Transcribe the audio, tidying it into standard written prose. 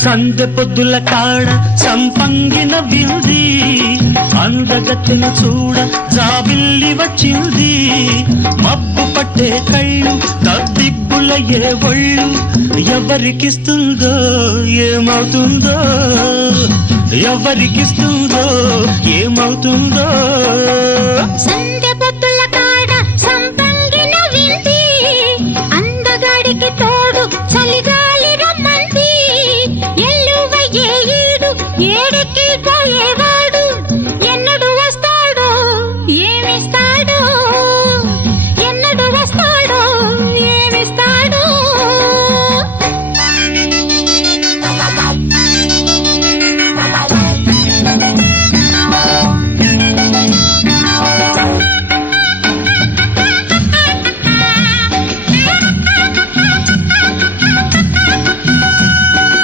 సందె పొద్దుల కాడ సంపంగిన బిల్ది అందగత్తెను చూడ జాబిల్లి వచ్చింది మబ్బు పట్టే కళ్ళు తద్దిబ్బుల ఏ ఒళ్ళు ఎవరికిస్తుందో ఏమవుతుందో ఎవరికిస్తుందో ఏమవుతుందో సంధ్య